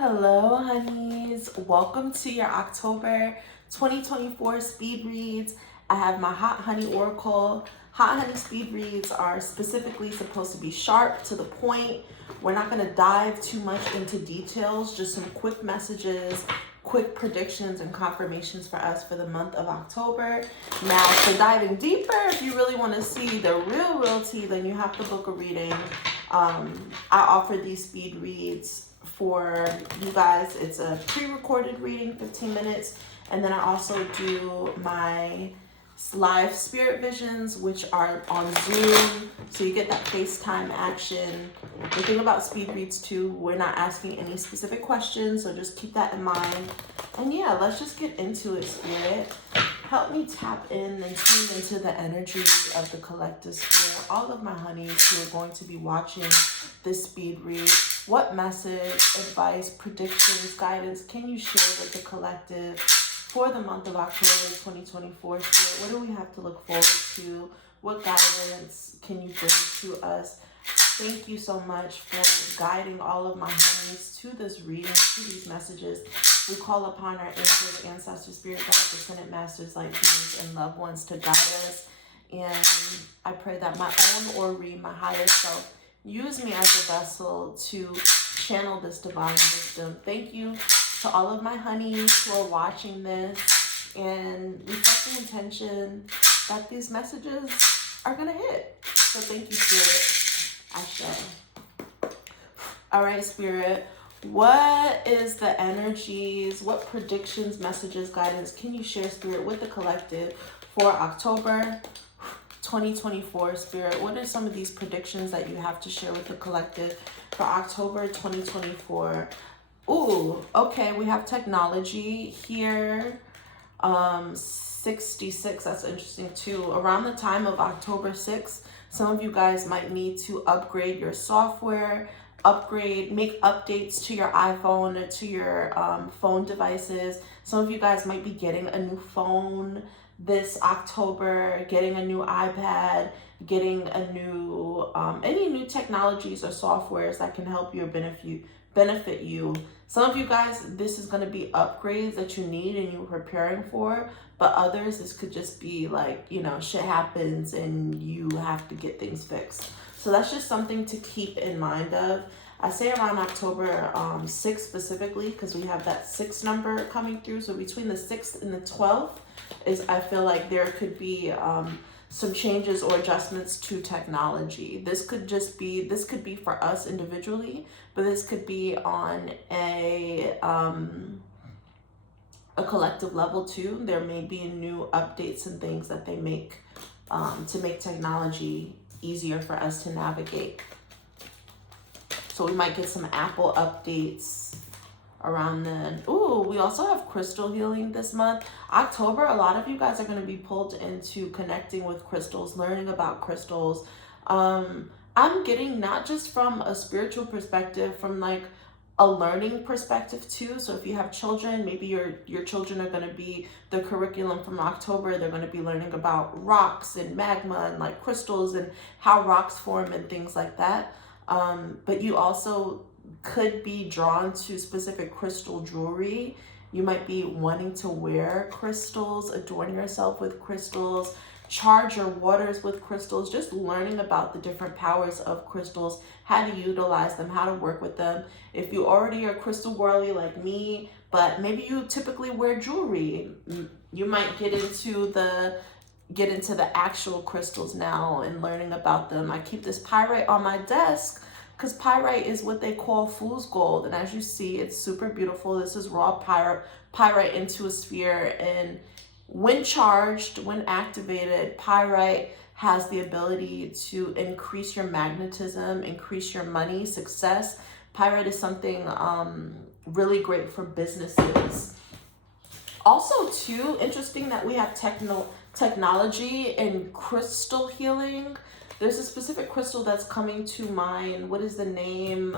Hello, honeys. Welcome to your October 2024 speed reads. I have my Hot Honey Oracle. Hot Honey speed reads are specifically supposed to be sharp, to the point. We're not going to dive too much into details, just some quick messages, quick predictions, and confirmations for us for the month of October. Now, for diving deeper, if you really want to see the real tea, then you have to book a reading. I offer these speed reads for you guys. It's a pre-recorded reading, 15 minutes, and then I also do my live spirit visions, which are on Zoom, so you get that FaceTime action. The thing about speed reads too, we're not asking any specific questions, so just keep that in mind. And yeah, let's just get into it, Spirit. Help me tap in and tune into the energy of the collective spirit. All of my honeys who are going to be watching this speed read, what message, advice, predictions, guidance can you share with the collective for the month of October 2024? Spirit, what do we have to look forward to? What guidance can you bring to us? Thank you so much for guiding all of my honeys to this reading, to these messages. We call upon our angels, ancestors, spirit guides, ascended masters, light beings, and loved ones to guide us. And I pray that my own Ori, my higher self, use me as a vessel to channel this divine wisdom. Thank you to all of my honeys who are watching this, and we set the intention that these messages are going to hit. So thank you, Spirit. Ashe. All right, Spirit. What is the energies, what predictions, messages, guidance can you share, Spirit, with the collective for October 2024, Spirit? What are some of these predictions that you have to share with the collective for October 2024? Ooh, okay, we have technology here. 66, that's interesting too. Around the time of October 6th, some of you guys might need to upgrade your software, make updates to your iPhone or to your phone devices. Some of you guys might be getting a new phone this October, getting a new iPad, getting a new, any new technologies or softwares that can help you or benefit you. Some of you guys, this is going to be upgrades that you need and you're preparing for, but others, this could just be like, shit happens and you have to get things fixed. So that's just something to keep in mind of. I say around October 6th specifically, because we have that 6 number coming through. So between the 6th and the 12th I feel like there could be some changes or adjustments to technology. This could be for us individually, but this could be on a collective level too. There may be new updates and things that they make to make technology easier for us to navigate. So we might get some Apple updates around then. Ooh, we also have crystal healing this month. October, a lot of you guys are going to be pulled into connecting with crystals, learning about crystals. I'm getting not just from a spiritual perspective, from like a learning perspective too. So if you have children, maybe your children are going to be the curriculum from October. They're going to be learning about rocks and magma and like crystals and how rocks form and things like that. But you also could be drawn to specific crystal jewelry. You might be wanting to wear crystals, adorn yourself with crystals, charge your waters with crystals, just learning about the different powers of crystals, how to utilize them, how to work with them. If you already are crystal girly like me, but maybe you typically wear jewelry, you might get into the actual crystals now and learning about them. I keep this pyrite on my desk because pyrite is what they call fool's gold. And as you see, it's super beautiful. This is raw pyrite into a sphere. And when charged, when activated, pyrite has the ability to increase your magnetism, increase your money, success. Pyrite is something really great for businesses. Also, too, interesting that we have technology and crystal healing. There's a specific crystal that's coming to mind. What is the name?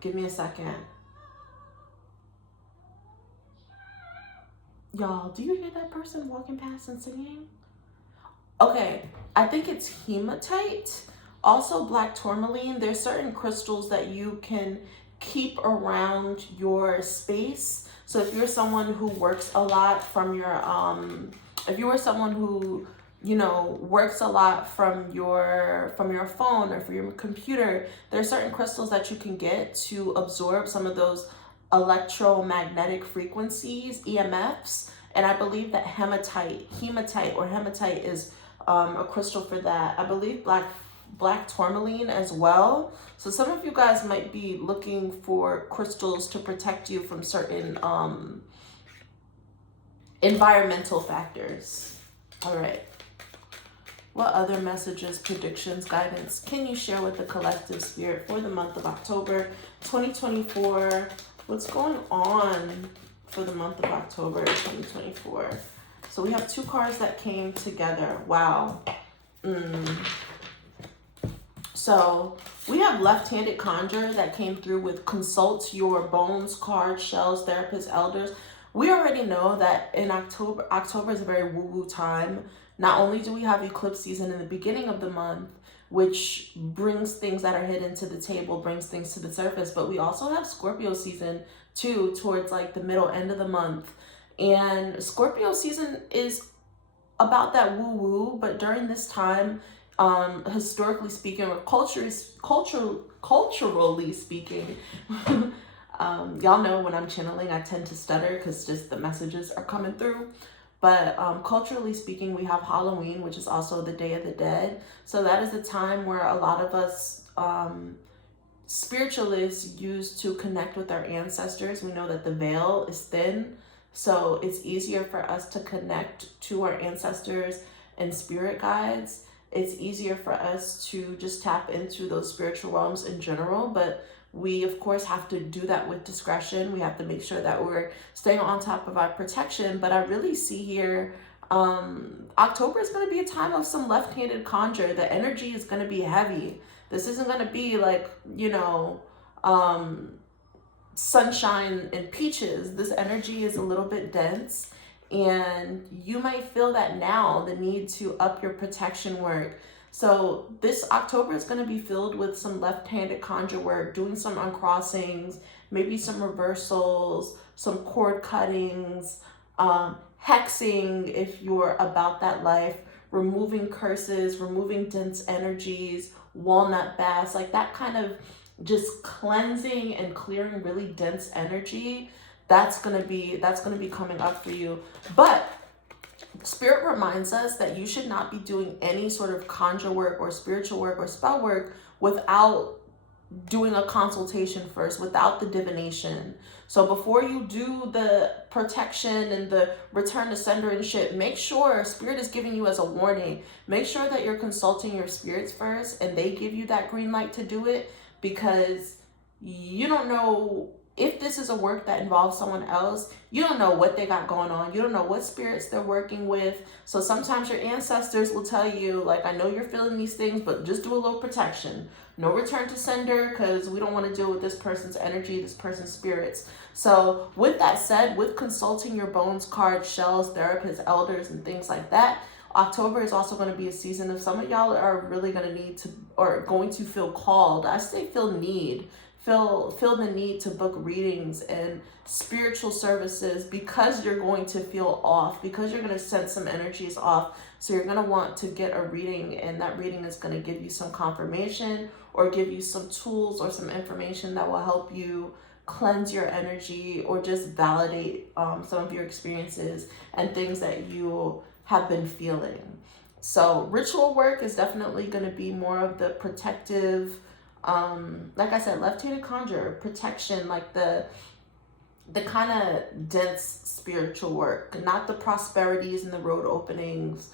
Give me a second. Y'all, do you hear that person walking past and singing? Okay, I think it's hematite Also, black tourmaline, there's certain crystals that you can keep around your space. So if you're someone who works a lot from your if you are someone who, you know, works a lot from your phone or from your computer, there are certain crystals that you can get to absorb some of those electromagnetic frequencies, EMFs. And I believe that hematite is a crystal for that. I believe black tourmaline as well. So some of you guys might be looking for crystals to protect you from certain environmental factors. All right. What other messages, predictions, guidance can you share with the collective spirit for the month of October 2024? What's going on for the month of October 2024? So we have two cards that came together. Wow. So we have left-handed conjure that came through with consult your bones card, shells, therapists, elders. We already know that in October is a very woo-woo time. Not only do we have eclipse season in the beginning of the month, which brings things that are hidden to the table, brings things to the surface, but we also have Scorpio season too, towards like the middle end of the month. And Scorpio season is about that woo-woo, but during this time, historically speaking, or culturally speaking, y'all know when I'm channeling, I tend to stutter because just the messages are coming through. But culturally speaking, we have Halloween, which is also the Day of the Dead. So that is the time where a lot of us spiritualists use to connect with our ancestors. We know that the veil is thin, so it's easier for us to connect to our ancestors and spirit guides. It's easier for us to just tap into those spiritual realms in general, but we of course have to do that with discretion. We have to make sure that we're staying on top of our protection. But I really see here, October is going to be a time of some left-handed conjure. The energy is going to be heavy. This isn't going to be like, you know, sunshine and peaches. This energy is a little bit dense, and you might feel that now, the need to up your protection work. So this October is going to be filled with some left-handed conjure work, doing some uncrossings, maybe some reversals, some cord cuttings, hexing if you're about that life, removing curses, removing dense energies, walnut baths, like that kind of just cleansing and clearing really dense energy. That's gonna be coming up for you. But Spirit reminds us that you should not be doing any sort of conjure work or spiritual work or spell work without doing a consultation first, without the divination. So before you do the protection and the return to sender and shit, make sure Spirit is giving you as a warning. Make sure that you're consulting your spirits first and they give you that green light to do it, because you don't know if this is a work that involves someone else. You don't know what they got going on. You don't know what spirits they're working with. So sometimes your ancestors will tell you, like, I know you're feeling these things, but just do a little protection. No return to sender, because we don't want to deal with this person's energy, this person's spirits. So with that said, with consulting your bones card, shells, therapists, elders, and things like that, October is also going to be a season of some of y'all are really going to need to, or going to feel called. I say feel the need to book readings and spiritual services, because you're going to feel off, because you're going to sense some energies off. So you're going to want to get a reading, and that reading is going to give you some confirmation or give you some tools or some information that will help you cleanse your energy or just validate some of your experiences and things that you have been feeling. So ritual work is definitely going to be more of the protective, like I said, left-handed conjure, protection, like the kind of dense spiritual work, not the prosperities and the road openings.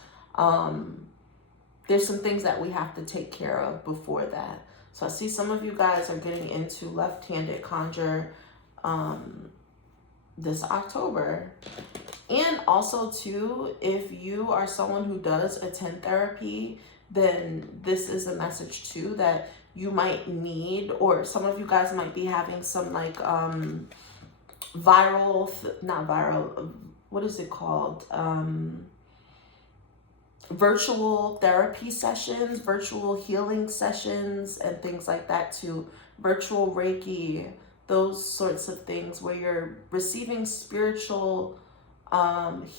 There's some things that we have to take care of before that. So I see some of you guys are getting into left-handed conjure this October. And also too, if you are someone who does attend therapy, then this is a message too that you might need, or some of you guys might be having some like what is it called? virtual therapy sessions, virtual healing sessions, and things like that too. Virtual Reiki, those sorts of things where you're receiving spiritual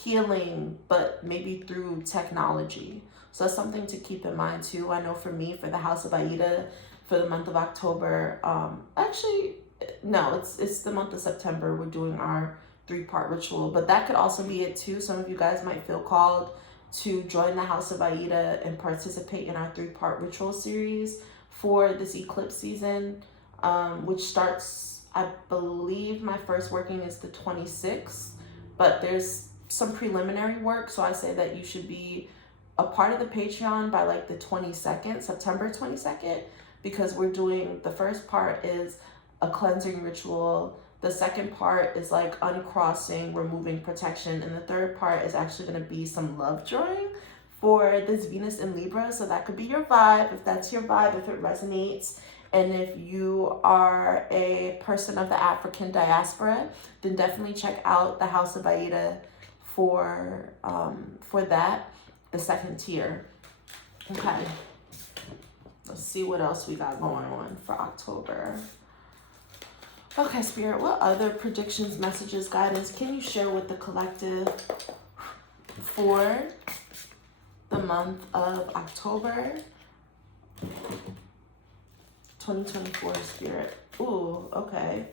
healing, but maybe through technology. So that's something to keep in mind too. I know for me, for the House of Aida, for the month of October, actually, no, it's the month of September. We're doing our 3-part ritual, but that could also be it too. Some of you guys might feel called to join the House of Aida and participate in our 3-part ritual series for this eclipse season, which starts, I believe my first working is the 26th, but there's some preliminary work. So I say that you should be a part of the Patreon by like the 22nd, September 22nd, because we're doing, the first part is a cleansing ritual. The second part is like uncrossing, removing protection. And the third part is actually going to be some love drawing for this Venus in Libra. So that could be your vibe, if that's your vibe, if it resonates. And if you are a person of the African diaspora, then definitely check out the House of Aida for that, the second tier. Okay. Let's see what else we got going on for October. Okay, Spirit, what other predictions, messages, guidance can you share with the collective for the month of October 2024, Spirit? Ooh, okay.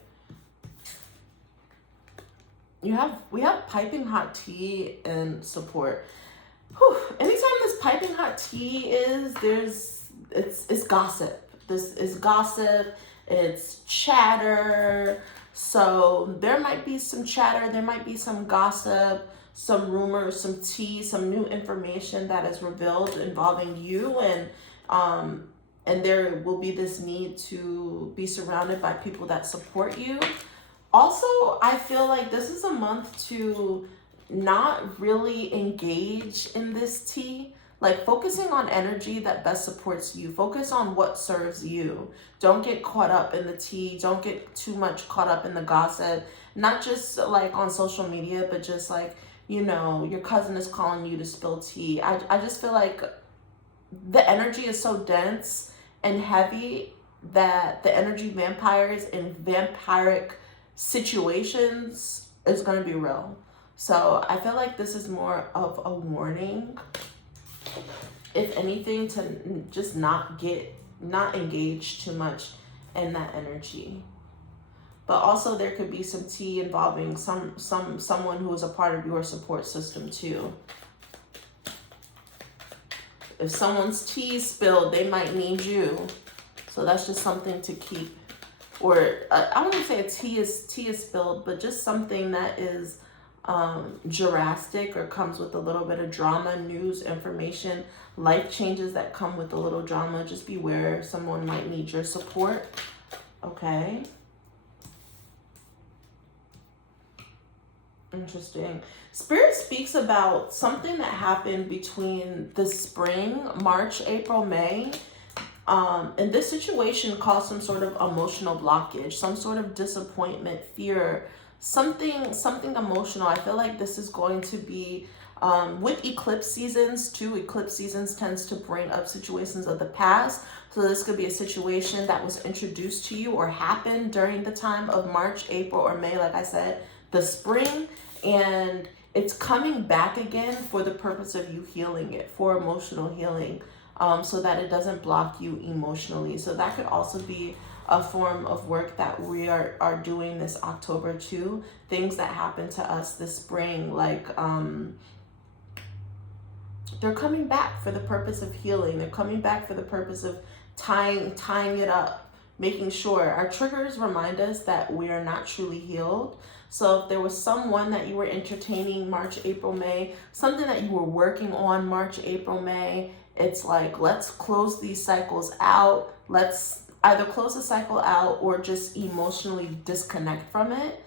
We have piping hot tea and support. Whew. Anytime this piping hot tea is, it's gossip. This is gossip. It's chatter. So there might be some chatter, there might be some gossip, some rumors, some tea, some new information that is revealed involving you, and there will be this need to be surrounded by people that support you. Also, I feel like this is a month to not really engage in this tea. Like focusing on energy that best supports you. Focus on what serves you. Don't get caught up in the tea. Don't get too much caught up in the gossip. Not just like on social media, but just like, you know, your cousin is calling you to spill tea. I just feel like the energy is so dense and heavy that the energy vampires in vampiric situations is going to be real. So I feel like this is more of a warning, if anything, to just not engage too much in that energy. But also there could be some tea involving someone who is a part of your support system too. If someone's tea is spilled, they might need you. So that's just something to keep. Or I wouldn't say a tea is spilled, but just something that is drastic or comes with a little bit of drama, news, information, life changes that come with a little drama. Just beware, someone might need your support. Okay. Interesting. Spirit speaks about something that happened between the spring, March, April, May. And this situation caused some sort of emotional blockage, some sort of disappointment, fear, something emotional. I feel like this is going to be with eclipse seasons too. Eclipse seasons tends to bring up situations of the past. So this could be a situation that was introduced to you or happened during the time of March, April, or May, like I said, the spring, and it's coming back again for the purpose of you healing it, for emotional healing, so that it doesn't block you emotionally. So that could also be a form of work that we are doing this October too. Things that happened to us this spring, like they're coming back for the purpose of healing. They're coming back for the purpose of tying it up, making sure. Our triggers remind us that we are not truly healed. So if there was someone that you were entertaining March, April, May, something that you were working on March, April, May, it's like, let's close these cycles out. Let's either close the cycle out or just emotionally disconnect from it,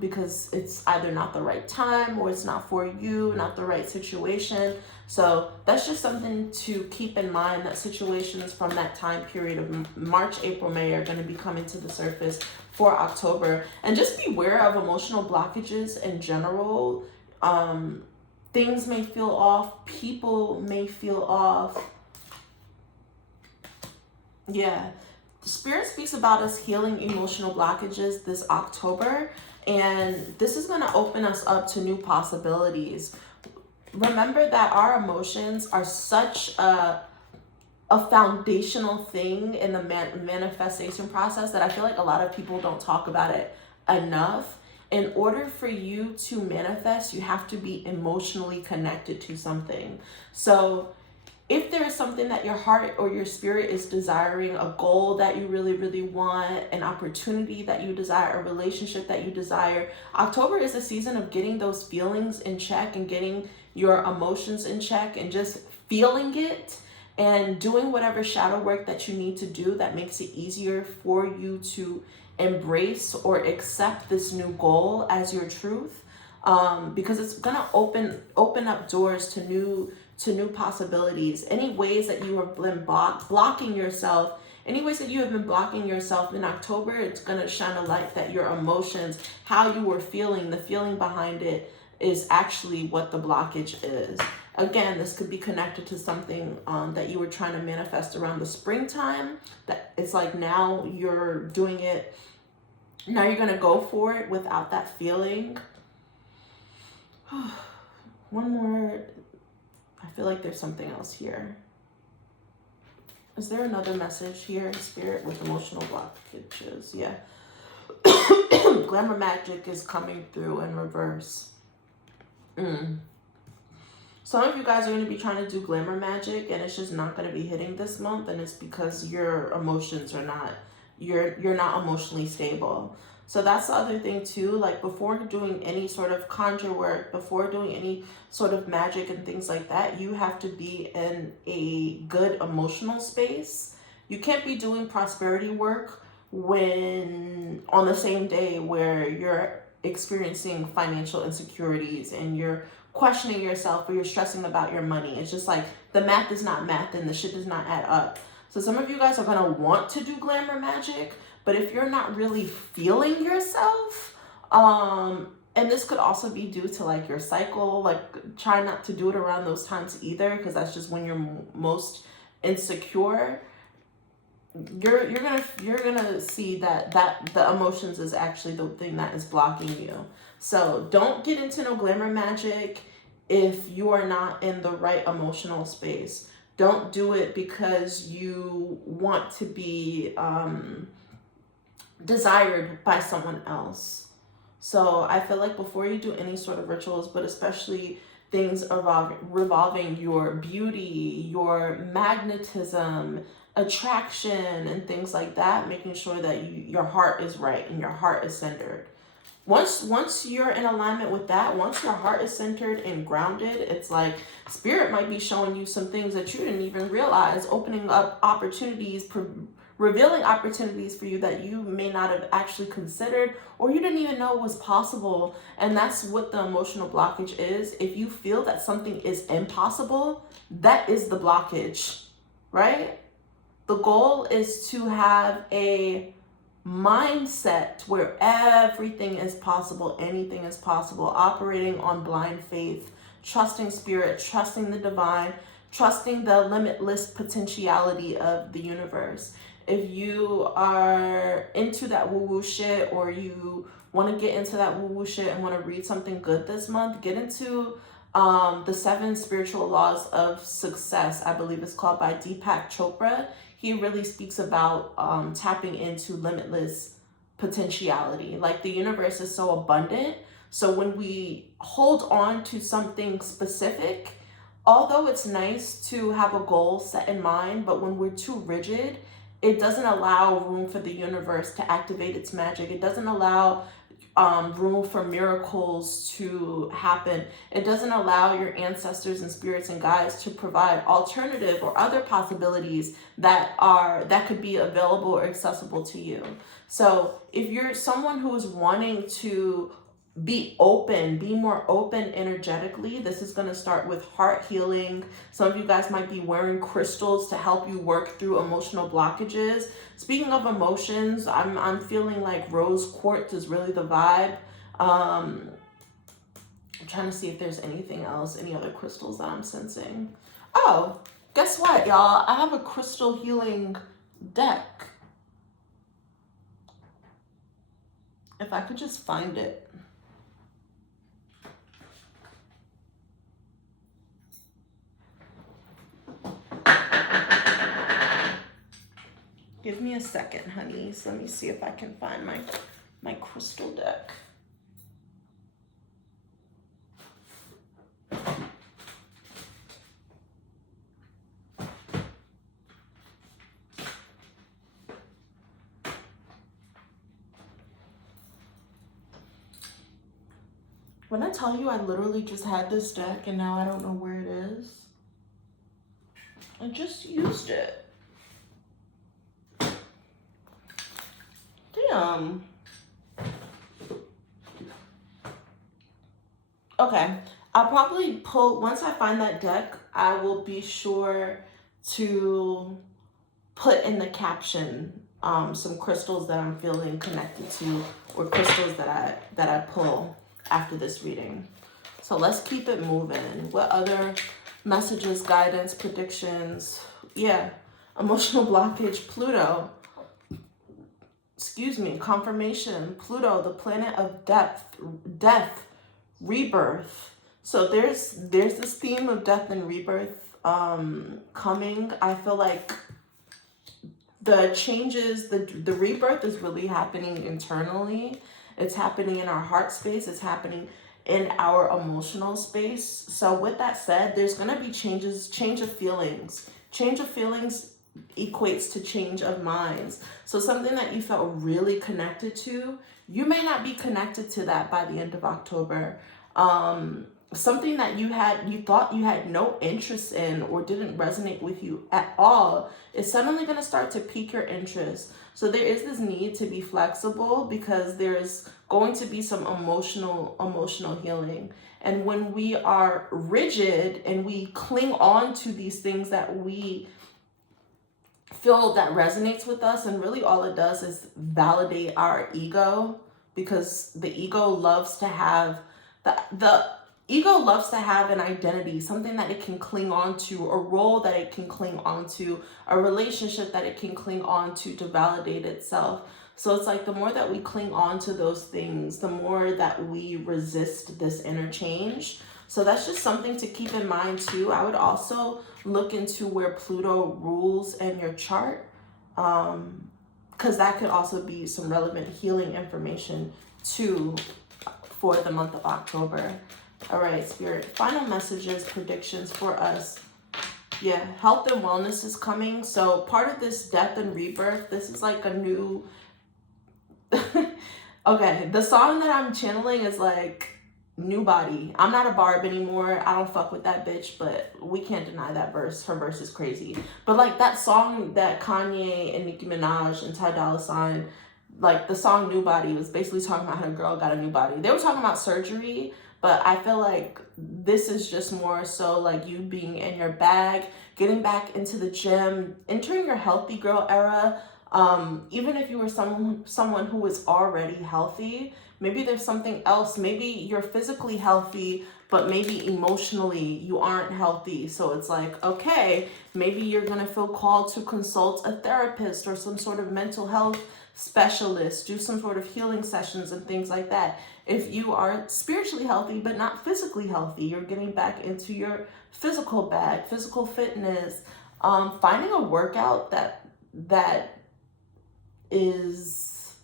because it's either not the right time or it's not for you, not the right situation. So that's just something to keep in mind, that situations from that time period of March, April, May are going to be coming to the surface for October. And just beware of emotional blockages in general. Things may feel off. People may feel off. Yeah. Spirit speaks about us healing emotional blockages this October, and this is going to open us up to new possibilities. Remember that our emotions are such a foundational thing in the manifestation process that I feel like a lot of people don't talk about it enough. In order for you to manifest, you have to be emotionally connected to something. So if there is something that your heart or your spirit is desiring, a goal that you really, really want, an opportunity that you desire, a relationship that you desire, October is a season of getting those feelings in check and getting your emotions in check and just feeling it and doing whatever shadow work that you need to do that makes it easier for you to embrace or accept this new goal as your truth, because it's gonna open up doors to new possibilities. Any ways that you have been blocking yourself, any ways that you have been blocking yourself in October, it's gonna shine a light that your emotions, how you were feeling, the feeling behind it is actually what the blockage is. Again, this could be connected to something that you were trying to manifest around the springtime. That it's like now you're doing it, now you're gonna go for it without that feeling. One more. I feel like there's something else here. Is there another message here in spirit with emotional blockages? Yeah. Glamour magic is coming through in reverse. Some of you guys are going to be trying to do glamour magic and it's just not going to be hitting this month, and it's because your emotions are not, you're not emotionally stable. So that's the other thing too, like before doing any sort of conjure work, before doing any sort of magic and things like that, you have to be in a good emotional space. You can't be doing prosperity work when on the same day where you're experiencing financial insecurities and you're questioning yourself or you're stressing about your money. It's just like the math is not math and the shit does not add up. So some of you guys are going to want to do glamour magic, but if you're not really feeling yourself, and this could also be due to like your cycle, like try not to do it around those times either, because that's just when you're most insecure. You're gonna see that the emotions is actually the thing that is blocking you. So don't get into no glamour magic if you are not in the right emotional space. Don't do it because you want to be desired by someone else. So I feel like before you do any sort of rituals, but especially things revolving your beauty, your magnetism, attraction, and things like that, making sure that your heart is right and your heart is centered. Once you're in alignment with that, once your heart is centered and grounded, it's like spirit might be showing you some things that you didn't even realize, opening up opportunities, revealing opportunities for you that you may not have actually considered or you didn't even know was possible. And that's what the emotional blockage is. If you feel that something is impossible, that is the blockage, right? The goal is to have a mindset where everything is possible, anything is possible, operating on blind faith, trusting spirit, trusting the divine, trusting the limitless potentiality of the universe. If you are into that woo-woo shit, or you want to get into that woo-woo shit and want to read something good this month, get into the 7 spiritual laws of success, I believe it's called, by Deepak Chopra. He really speaks about tapping into limitless potentiality. Like the universe is so abundant. So when we hold on to something specific, although it's nice to have a goal set in mind, but when we're too rigid, it doesn't allow room for the universe to activate its magic. It doesn't allow room for miracles to happen. It doesn't allow your ancestors and spirits and guides to provide alternative or other possibilities that could be available or accessible to you. So if you're someone who is wanting to be open, be more open energetically, this is going to start with heart healing. Some of you guys might be wearing crystals to help you work through emotional blockages. Speaking of emotions, I'm feeling like rose quartz is really the vibe. I'm trying to see if there's anything else, any other crystals that I'm sensing. Oh, guess what, y'all? I have a crystal healing deck. If I could just find it. Give me a second, honeys. Let me see if I can find my crystal deck. When I tell you I literally just had this deck and now I don't know where it is, I just used it. Damn. Okay, I'll probably pull, once I find that deck, I will be sure to put in the caption some crystals that I'm feeling connected to, or crystals that I pull after this reading. So let's keep it moving. What other messages, guidance, predictions? Yeah, emotional blockage, Pluto. Excuse me, confirmation, Pluto, the planet of death, rebirth. So there's this theme of death and rebirth coming. I feel like the changes, the rebirth is really happening internally. It's happening in our heart space. It's happening in our emotional space. So with that said, there's going to be changes, change of feelings. Change of feelings equates to change of minds. So something that you felt really connected to, you may not be connected to that by the end of October. Something that you thought you had no interest in or didn't resonate with you at all is suddenly going to start to pique your interest. So there is this need to be flexible because there's going to be some emotional healing. And when we are rigid and we cling on to these things that we feel that resonates with us, and really all it does is validate our ego, because the ego loves to have the ego loves to have an identity, something that it can cling on to, a role that it can cling on to, a relationship that it can cling on to validate itself. So it's like the more that we cling on to those things, the more that we resist this interchange. So that's just something to keep in mind too. I would also look into where Pluto rules in your chart, because that could also be some relevant healing information too for the month of October. All right, Spirit, final messages, predictions for us. Yeah, health and wellness is coming. So part of this death and rebirth, this is like a new... Okay, the song that I'm channeling is like New Body. I'm not a Barb anymore. I don't fuck with that bitch, but we can't deny that verse. Her verse is crazy. But like that song that Kanye and Nicki Minaj and Ty Dolla $ign, like the song New Body was basically talking about how a girl got a new body. They were talking about surgery, but I feel like this is just more so like you being in your bag, getting back into the gym, entering your healthy girl era. Even if you were someone who is already healthy, maybe there's something else. Maybe you're physically healthy, but maybe emotionally you aren't healthy. So it's like, okay, maybe you're going to feel called to consult a therapist or some sort of mental health specialist, do some sort of healing sessions and things like that. If you are spiritually healthy but not physically healthy, you're getting back into your physical bag, physical fitness, finding a workout that is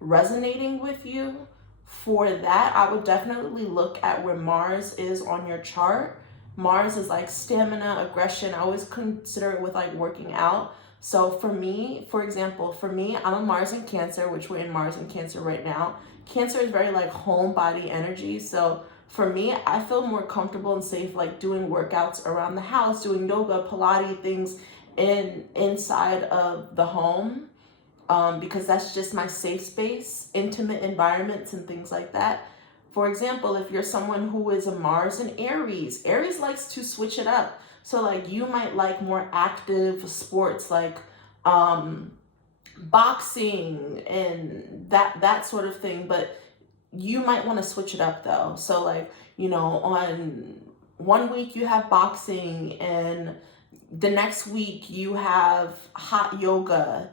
resonating with you. For that, I would definitely look at where Mars is on your chart. Mars is like stamina, aggression. I always consider it with like working out. So for me, for example, I'm a Mars in Cancer, which we're in Mars in Cancer right now. Cancer is very like home body energy. So for me, I feel more comfortable and safe like doing workouts around the house, doing yoga, Pilates, things inside of the home, because that's just my safe space, intimate environments and things like that. For example, if you're someone who is a Mars in Aries likes to switch it up. So like you might like more active sports like boxing and that sort of thing, but you might want to switch it up though. So like You know, on one week you have boxing, and the next week you have hot yoga.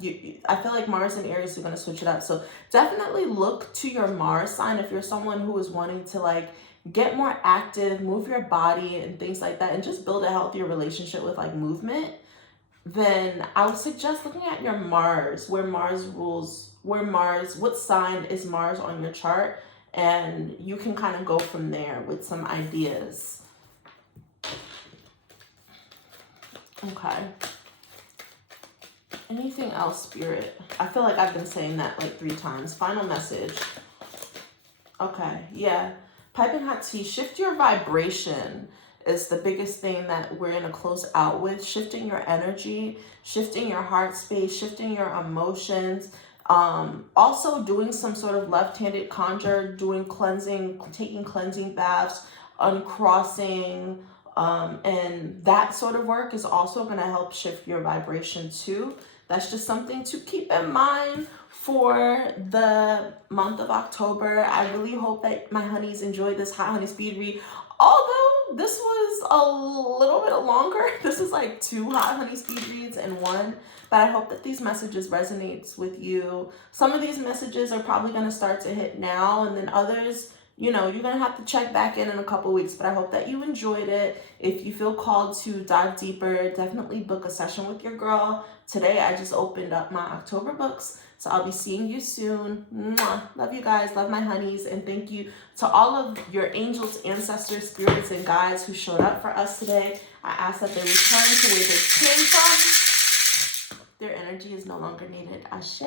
I feel like Mars and Aries are going to switch it up. So definitely look to your Mars sign if you're someone who is wanting to like get more active, move your body and things like that, and just build a healthier relationship with like movement. Then I would suggest looking at your Mars, where Mars rules, what sign is Mars on your chart, and you can kind of go from there with some ideas. Okay. Anything else, Spirit? I feel like I've been saying that like 3 times. Final message. Okay, yeah. Piping hot tea. Shift your vibration is the biggest thing that we're going to close out with. Shifting your energy, shifting your heart space, shifting your emotions. Also doing some sort of left-handed conjure, doing cleansing, taking cleansing baths, uncrossing, and that sort of work is also going to help shift your vibration too. That's just something to keep in mind for the month of October. I really hope that my honeys enjoyed this Hot Honey Speed Read. Although this was a little bit longer. This is like 2 Hot Honey Speed Reads in one. But I hope that these messages resonates with you. Some of these messages are probably going to start to hit now, and then others, you know, you're going to have to check back in a couple weeks. But I hope that you enjoyed it. If you feel called to dive deeper, definitely book a session with your girl. Today, I just opened up my October books. So I'll be seeing you soon. Mwah. Love you guys. Love my honeys. And thank you to all of your angels, ancestors, spirits, and guides who showed up for us today. I ask that they return to where they came from. Their energy is no longer needed. Ashe.